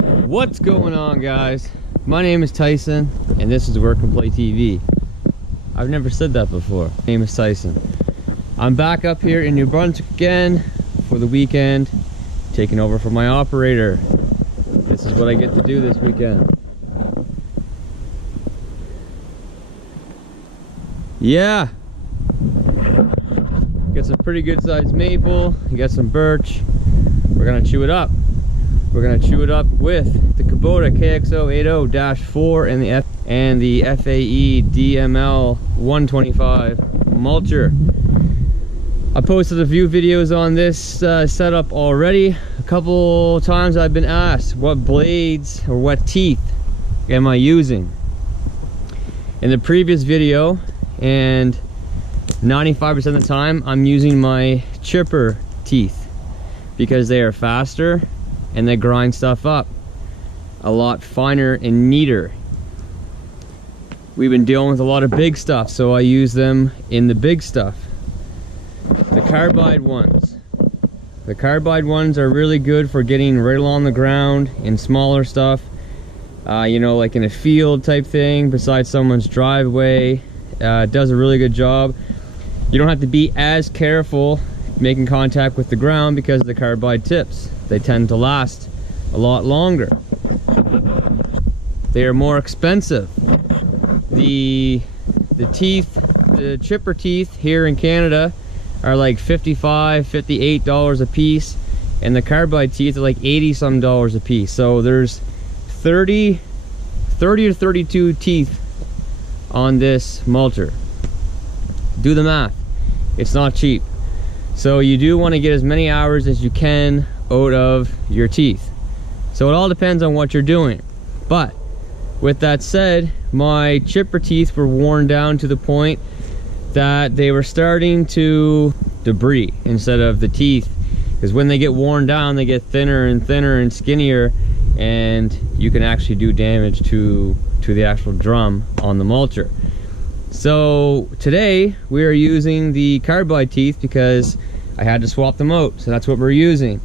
What's going on, guys? My name is Tyson and this is Work and Play TV. I've never said that before. My name is Tyson. I'm back up here in New Brunswick again for the weekend, taking over for my operator. This is what I get to do this weekend. Yeah, got some pretty good sized maple, you got some birch. We're gonna chew it up. We're gonna chew it up with the Kubota KX-0808-4 and the FAE DML 125 mulcher. I posted a few videos on this setup already. A couple times I've been asked what blades or what teeth am I using. In the previous video, and 95% of the time I'm using my chipper teeth because they are faster and they grind stuff up a lot finer and neater. We've been dealing with a lot of big stuff, so I use them in the big stuff. The carbide ones. The carbide ones are really good for getting right along the ground in smaller stuff. You know, like in a field type thing, beside someone's driveway. It does a really good job. You don't have to be as careful making contact with the ground because of the carbide tips. They tend to last a lot longer. They are more expensive. The teeth, the chipper teeth here in Canada are like $55, $58 a piece, and the carbide teeth are like $80 some a piece. So there's 30 to 32 teeth on this mulcher. Do the math. It's not cheap. So you do want to get as many hours as you can out of your teeth. So it all depends on what you're doing. But with that said, my chipper teeth were worn down to the point that they were starting to debris instead of the teeth, because when they get worn down they get thinner and thinner and skinnier, and you can actually do damage to the actual drum on the mulcher. So today we are using the carbide teeth because I had to swap them out, so that's what we're using.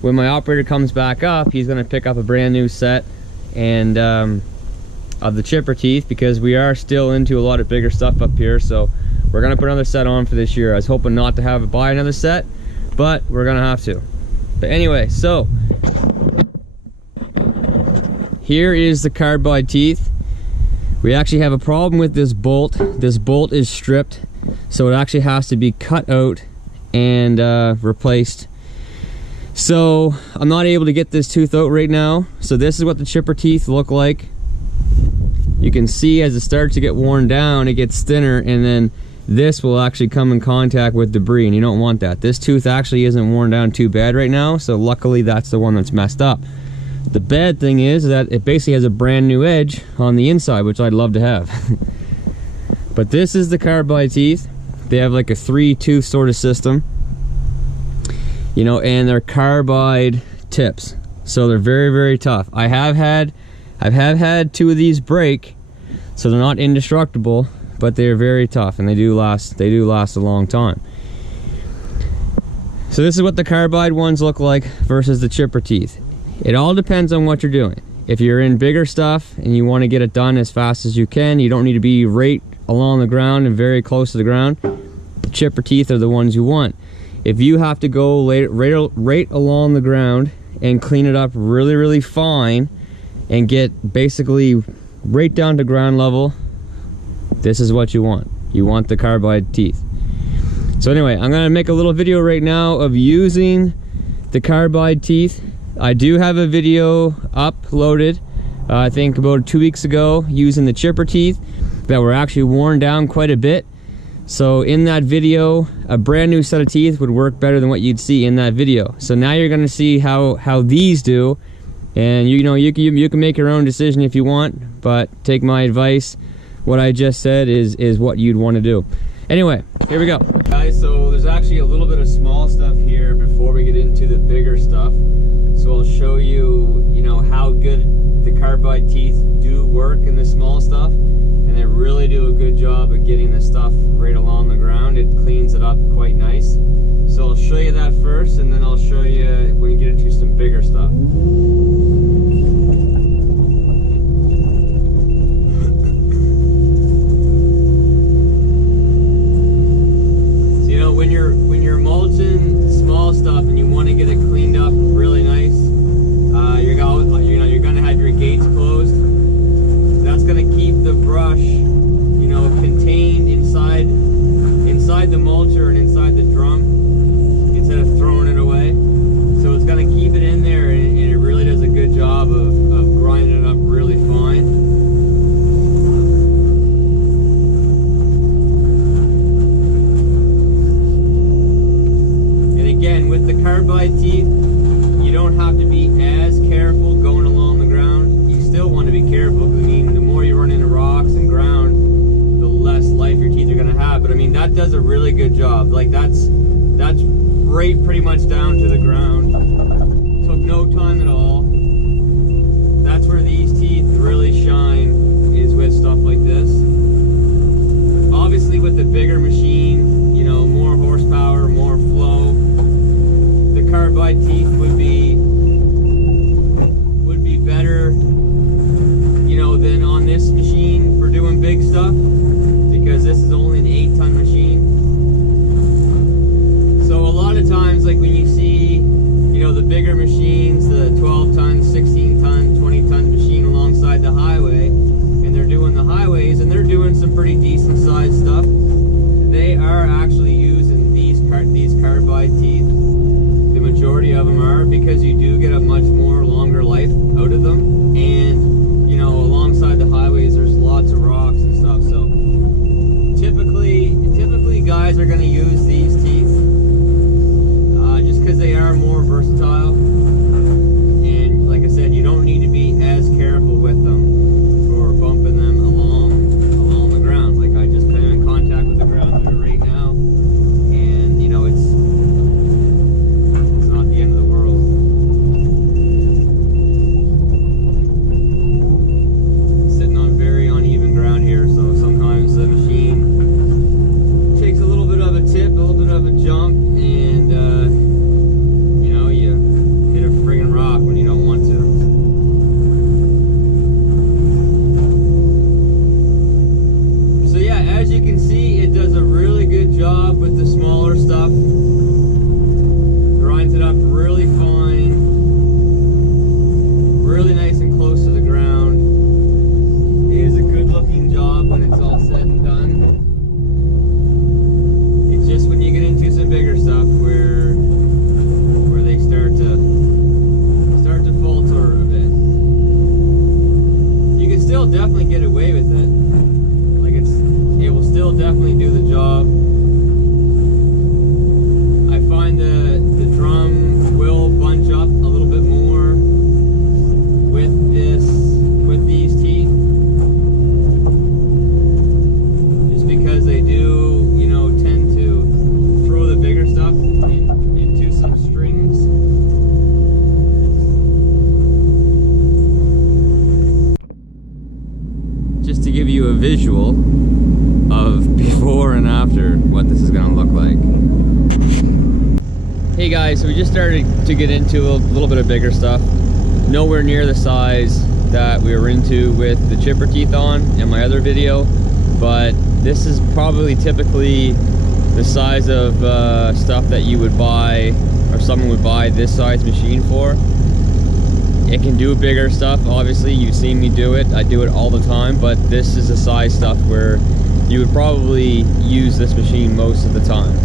When my operator comes back up, he's going to pick up a brand new set and of the chipper teeth, because we are still into a lot of bigger stuff up here. So we're going to put another set on for this year. I was hoping not to have to buy another set, but we're going to have to. But anyway, so here is the carbide teeth. We actually have a problem with this bolt. This bolt is stripped, so it actually has to be cut out and replaced. So I'm not able to get this tooth out right now. So this is what the chipper teeth look like. You can see as it starts to get worn down, it gets thinner, and then this will actually come in contact with debris, and you don't want that. This tooth actually isn't worn down too bad right now, so luckily that's the one that's messed up. The bad thing is that it basically has a brand new edge on the inside, which I'd love to have. But this is the carbide teeth. They have like a 3-tooth sort of system, you know, and they're carbide tips, so they're very, very tough. I have had 2 of these break, so they're not indestructible, but they're very tough and they do last a long time. So this is what the carbide ones look like versus the chipper teeth. It all depends on what you're doing. If you're in bigger stuff and you want to get it done as fast as you can, you don't need to be right along the ground and very close to the ground, the chipper teeth are the ones you want. If you have to go right along the ground and clean it up really, really fine and get basically right down to ground level, this is what you want. You want the carbide teeth. So anyway, I'm going to make a little video right now of using the carbide teeth. I do have a video uploaded, I think about 2 weeks ago, using the chipper teeth that were actually worn down quite a bit. So in that video, a brand new set of teeth would work better than what you'd see in that video. So now you're going to see how these do, and you know, you can make your own decision if you want, but take my advice. What I just said is what you'd want to do. Anyway, here we go. Guys, so there's actually a little bit of small stuff here before we get into the bigger stuff. So I'll show you, you know, how good the carbide teeth do work in the small stuff, and they really do a good job of getting the stuff right along the ground. It cleans it up quite nice. So I'll show you that first, and then I'll show you when we get into some bigger stuff. but I mean, that does a really good job. Like that's right pretty much down to the ground. Took no time at all. That's where these teeth really shine, is with stuff like this. Obviously with the bigger machine, you know, more horsepower, more flow, the carbide teeth would be better, you know, than on this machine for doing big stuff, because this is only an 8-ton machine. So a lot of times, like when you see, you know, the bigger machines, the 12-ton, 16-ton, 20-ton machine alongside the highway, and they're doing the highways, and they're doing some pretty decent sized stuff, they are actually using these carbide teeth. The majority of them are, because you do get a much more longer life out of them, and you know, alongside the highways there's lots of rocks and stuff, so typically guys are going to use these teeth just because they are more versatile, and like I said, you don't need to be as careful with them for bumping them along the ground. Like I just came in contact with the ground there right now, and you know, it's not the end of the world. Sitting on very uneven ground here, so sometimes the machine takes a little bit of a tip, a little bit of a jump, and you know, you hit a friggin' rock when you don't want to. So yeah, as you can see, it does a really good job with the smaller stuff. Grinds it up really fine, really nice and close to the ground. It is a good looking job when it's all said and done. It's just when you get into some bigger stuff where they start to falter a bit. You can still definitely get away with it. Like it will still definitely do the job. I find the drum will bunch up a little bit more with these teeth, just because they do, you know, tend to throw the bigger stuff into some strings. Just to give you a visual of before and after what this is going to look like. Hey guys, so we just started to get into a little bit of bigger stuff. Nowhere near the size that we were into with the chipper teeth on in my other video, but this is probably typically the size of stuff that you would buy, or someone would buy this size machine for. It can do bigger stuff, obviously. You've seen me do it. I do it all the time, but this is the size stuff where you would probably use this machine most of the time.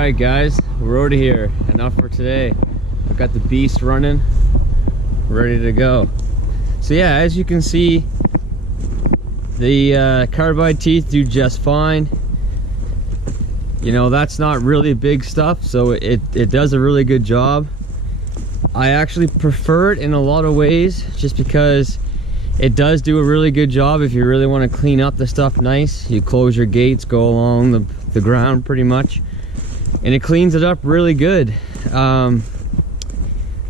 Alright guys, we're out of here. Enough for today. I've got the beast running, ready to go. So yeah, as you can see, the carbide teeth do just fine. You know, that's not really big stuff, so it does a really good job. I actually prefer it in a lot of ways, just because it does do a really good job. If you really want to clean up the stuff nice, you close your gates, go along the ground pretty much, and it cleans it up really good. I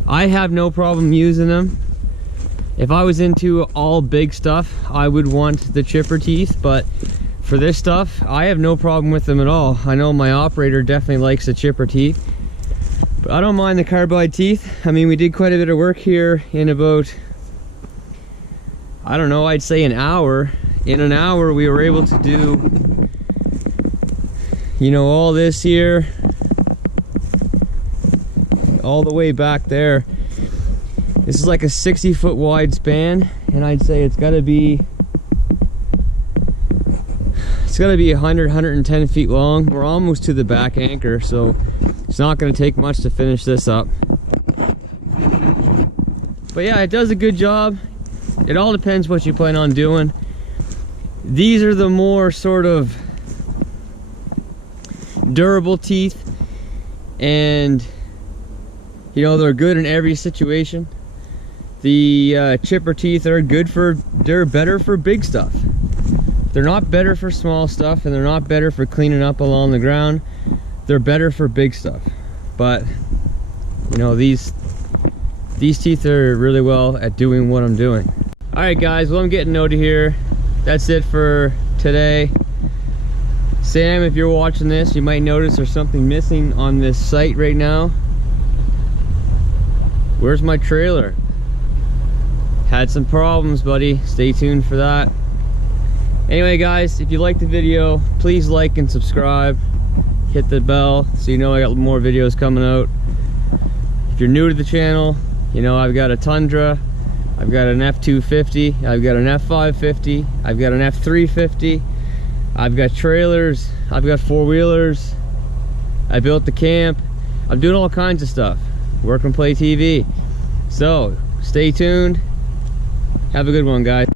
have no problem using them. If I was into all big stuff, I would want the chipper teeth, but for this stuff, I have no problem with them at all. I know my operator definitely likes the chipper teeth, but I don't mind the carbide teeth. I mean, we did quite a bit of work here in about, I don't know, I'd say an hour. In an hour, we were able to do, you know, all this here, all the way back there. This is like a 60-foot wide span, and I'd say it's gotta be 100, 110 feet long. We're almost to the back anchor, so it's not gonna take much to finish this up. But yeah, it does a good job. It all depends what you plan on doing. These are the more sort of durable teeth, and you know, they're good in every situation. The chipper teeth are they're better for big stuff. They're not better for small stuff, and they're not better for cleaning up along the ground. They're better for big stuff. But you know, these teeth are really well at doing what I'm doing. All right guys, well, I'm getting out of here. That's it for today. Sam, if you're watching this, you might notice there's something missing on this site right now. Where's my trailer? Had some problems, buddy. Stay tuned for that. Anyway guys, if you liked the video, please like and subscribe. Hit the bell so you know I got more videos coming out. If you're new to the channel, you know I've got a Tundra, I've got an F-250, I've got an F-550, I've got an F-350, I've got trailers, I've got four-wheelers, I built the camp, I'm doing all kinds of stuff. Work and play TV. So, stay tuned. Have a good one, guys.